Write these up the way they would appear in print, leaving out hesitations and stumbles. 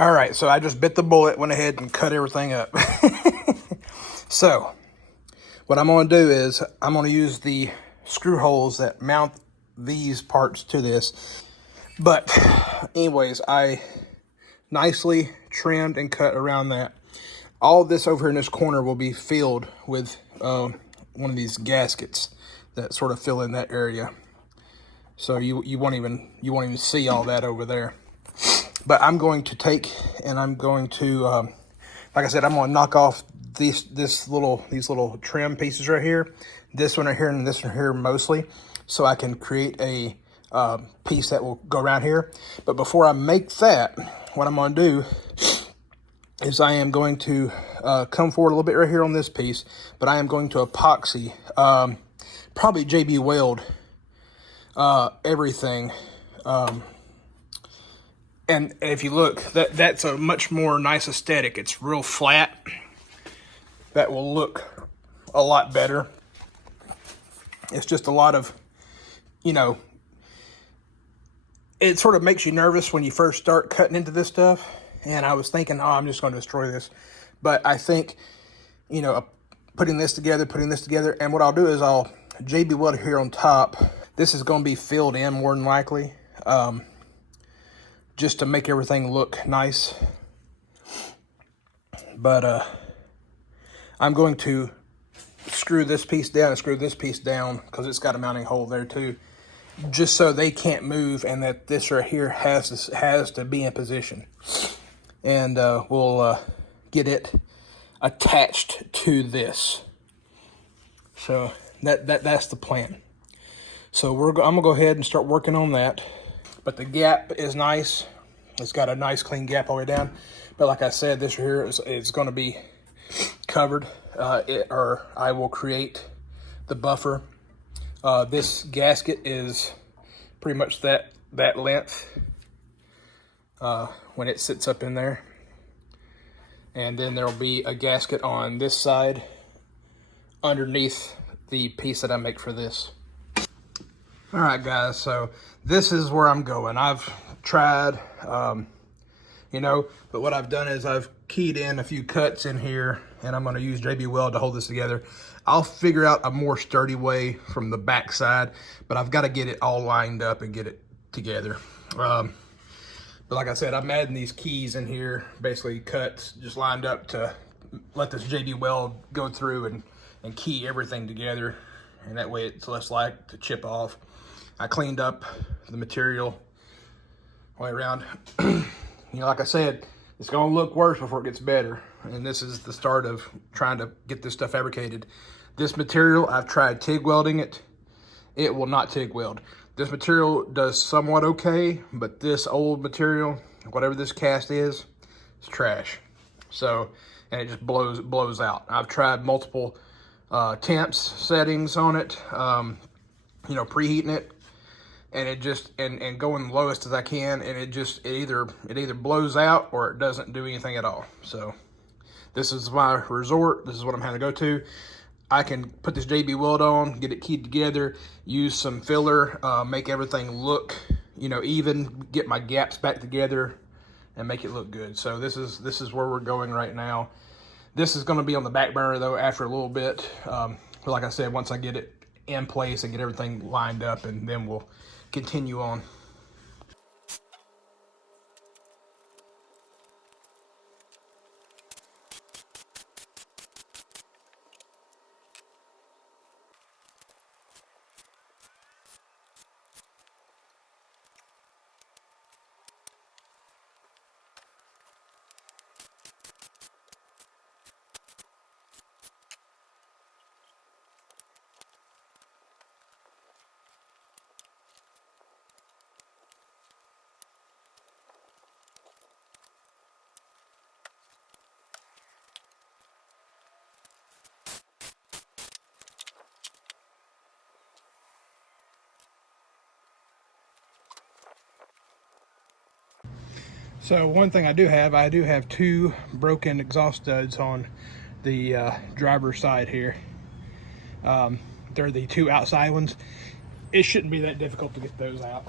All right, so I just bit the bullet, went ahead and cut everything up. So what I'm going to do is I'm going to use the screw holes that mount these parts to this. But anyways, I nicely trimmed and cut around that. All of this over here in this corner will be filled with one of these gaskets that sort of fill in that area. So you won't even see all that over there. But I'm going to take and I'm going to, like I said, I'm going to knock off these little trim pieces right here, this one right here, and this one here mostly, so I can create a piece that will go around here. But before I make that, what I'm going to do is I am going to come forward a little bit right here on this piece, but I am going to epoxy, probably JB Weld everything. And if you look, that's a much more nice aesthetic. It's real flat. That will look a lot better. It's just a lot of, it sort of makes you nervous when you first start cutting into this stuff. And I was thinking, oh, I'm just going to destroy this. But I think, putting this together, and what I'll do is I'll JB Weld here on top. This is going to be filled in more than likely. Just to make everything look nice. But I'm going to screw this piece down and screw this piece down because it's got a mounting hole there too, just so they can't move and that this right here has to be in position. And we'll get it attached to this. So that's the plan. So I'm gonna go ahead and start working on that. But the gap is nice. It's got a nice clean gap all the way down. But like I said, this right here is going to be covered, or I will create the buffer. This gasket is pretty much that length when it sits up in there. And then there will be a gasket on this side underneath the piece that I make for this. All right, guys, so this is where I'm going. I've tried, but what I've done is I've keyed in a few cuts in here, and I'm going to use JB Weld to hold this together. I'll figure out a more sturdy way from the back side, but I've got to get it all lined up and get it together. But like I said, I'm adding these keys in here, basically cuts just lined up to let this JB Weld go through and key everything together, and that way it's less likely to chip off. I cleaned up the material all the way around. Like I said, it's gonna look worse before it gets better. And this is the start of trying to get this stuff fabricated. This material, I've tried TIG welding it. It will not TIG weld. This material does somewhat okay, but this old material, whatever this cast is, it's trash. So, and it just blows out. I've tried multiple temps settings on it, preheating it, and it just and going the lowest as I can, and it either blows out or it doesn't do anything at all. So this is my resort. This is what I'm having to go to. I can put this JB Weld on, get it keyed together, use some filler, make everything look even, get my gaps back together, and make it look good. So this is where we're going right now. This is going to be on the back burner though after a little bit. But like I said, once I get it in place and get everything lined up, and then we'll continue on. So one thing I do have two broken exhaust studs on the driver's side here. They're the two outside ones. It shouldn't be that difficult to get those out.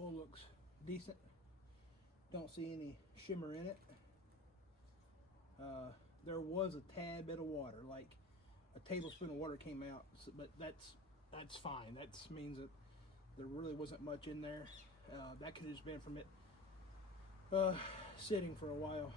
Oil looks decent. Don't see any shimmer in it. There was a tad bit of water, like a tablespoon of water came out, but that's fine. That means that there really wasn't much in there. That could have just been from it sitting for a while.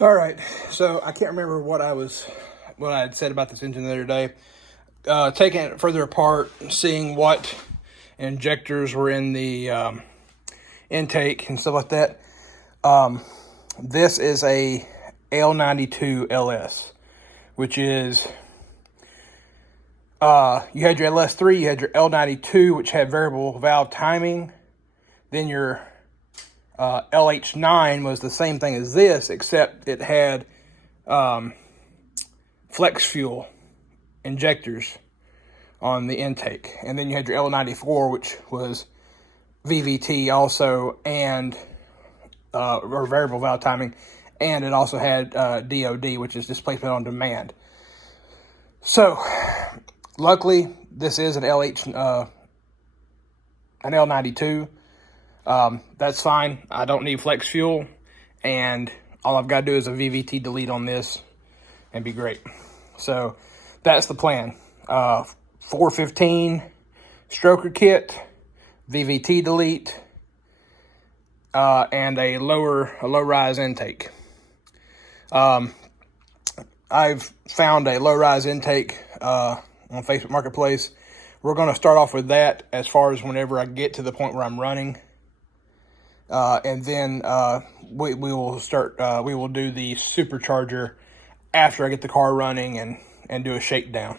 All right, so I can't remember what I had said about this engine the other day. Taking it further apart, seeing what injectors were in the intake and stuff like that. This is a L92 LS, which is you had your LS3, you had your L92, which had variable valve timing. Then your LH9 was the same thing as this, except it had flex fuel injectors on the intake. And then you had your L94, which was VVT also, and or variable valve timing, and it also had DOD, which is displacement on demand. So luckily this is an L92. That's fine. I don't need flex fuel, and all I've got to do is a VVT delete on this and be great. So that's the plan. 415 stroker kit, VVT delete, and a low rise intake. I've found a low rise intake on Facebook Marketplace. We're going to start off with that as far as whenever I get to the point where I'm running. And then we will start. We will do the supercharger after I get the car running and do a shakedown.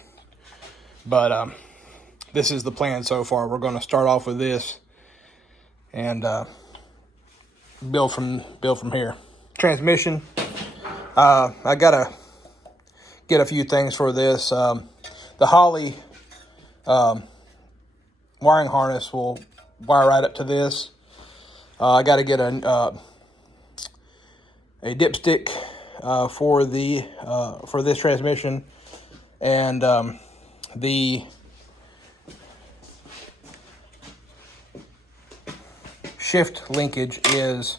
But this is the plan so far. We're going to start off with this and build from here. Transmission. I gotta get a few things for this. The Holley wiring harness will wire right up to this. I got to get a dipstick for this transmission, and the shift linkage is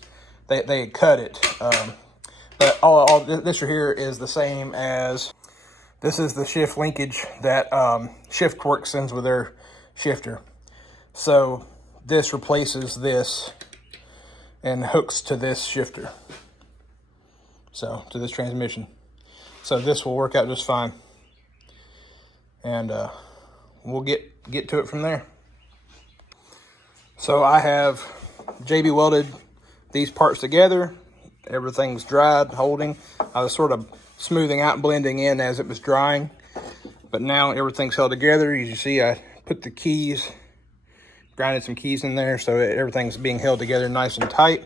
they cut it, but all this right here is the same as this is the shift linkage that Shiftworks sends with their shifter. So this replaces this and hooks to this shifter, so to this transmission. So this will work out just fine, and we'll get to it from there. So I have JB welded these parts together. Everything's dried, holding. I was sort of smoothing out and blending in as it was drying, but now everything's held together. As you see, I put the keys, grinded some keys in there, so everything's being held together nice and tight.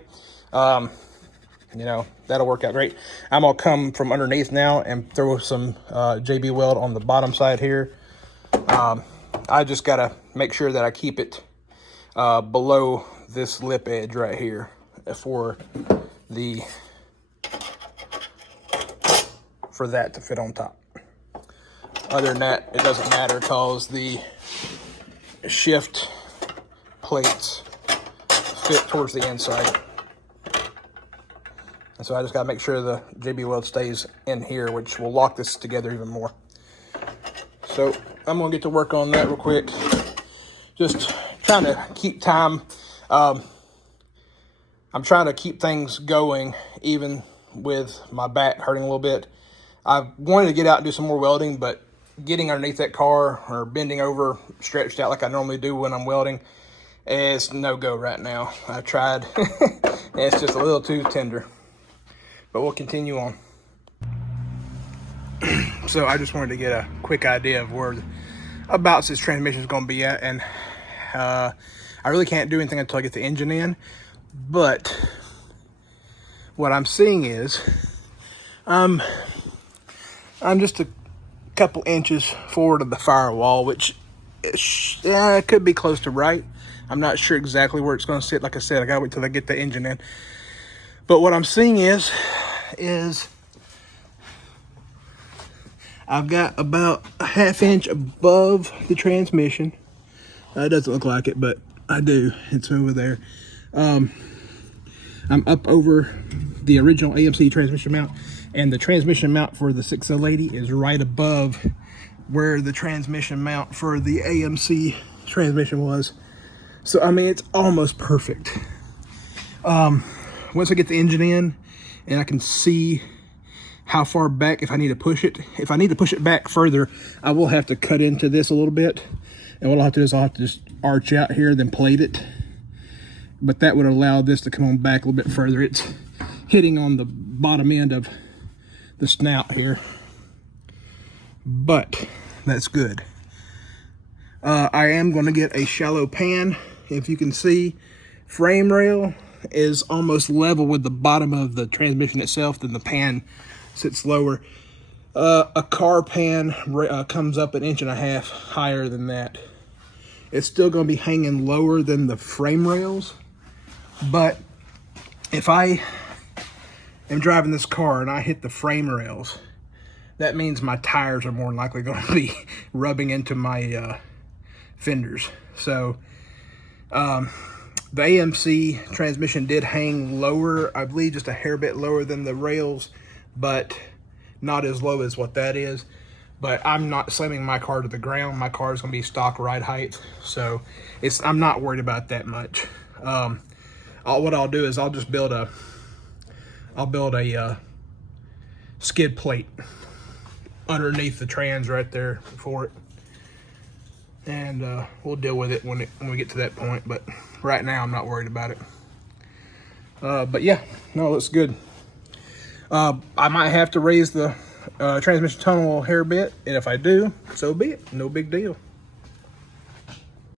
You know, that'll work out great. I'm gonna come from underneath now and throw some JB Weld on the bottom side here. I just gotta make sure that I keep it below this lip edge right here for for that to fit on top. Other than that, it doesn't matter because the shift plates fit towards the inside. And so I just got to make sure the JB Weld stays in here, which will lock this together even more. So I'm going to get to work on that real quick. Just trying to keep time. I'm trying to keep things going even with my back hurting a little bit. I wanted to get out and do some more welding, but getting underneath that car or bending over, stretched out like I normally do when I'm welding, is no-go right now. I've tried. It's just a little too tender. But we'll continue on. So I just wanted to get a quick idea of where abouts this transmission is going to be at, and I really can't do anything until I get the engine in. But what I'm seeing is I'm just a couple inches forward of the firewall, which it could be close to right. I'm not sure exactly where it's going to sit. Like I said, I gotta wait till I get the engine in. But what I'm seeing is I've got about a ½ inch above the transmission. It doesn't look like it, but I do. It's over there. I'm up over the original AMC transmission mount, and the transmission mount for the 6L80 is right above where the transmission mount for the AMC transmission was. So, I mean, it's almost perfect. Once I get the engine in and I can see how far back, if I need to push it. If I need to push it back further, I will have to cut into this a little bit. And what I'll have to do is I'll have to just arch out here, then plate it. But that would allow this to come on back a little bit further. It's hitting on the bottom end of the snout here. But that's good. I am going to get a shallow pan. If you can see, frame rail is almost level with the bottom of the transmission itself, then the pan sits lower. A car pan comes up 1.5 inches higher than that. It's still going to be hanging lower than the frame rails, but if I am driving this car and I hit the frame rails, that means my tires are more than likely going to be rubbing into my fenders. So the AMC transmission did hang lower, I believe just a hair bit lower than the rails, but not as low as what that is. But I'm not slamming my car to the ground. My car is going to be stock ride height, so I'm not worried about that much. What I'll do is I'll build a skid plate underneath the trans right there for it, and we'll deal with it when we get to that point. But right now I'm not worried about it. But yeah, no, it looks good. I might have to raise the transmission tunnel a hair bit, and if I do, so be it. No big deal.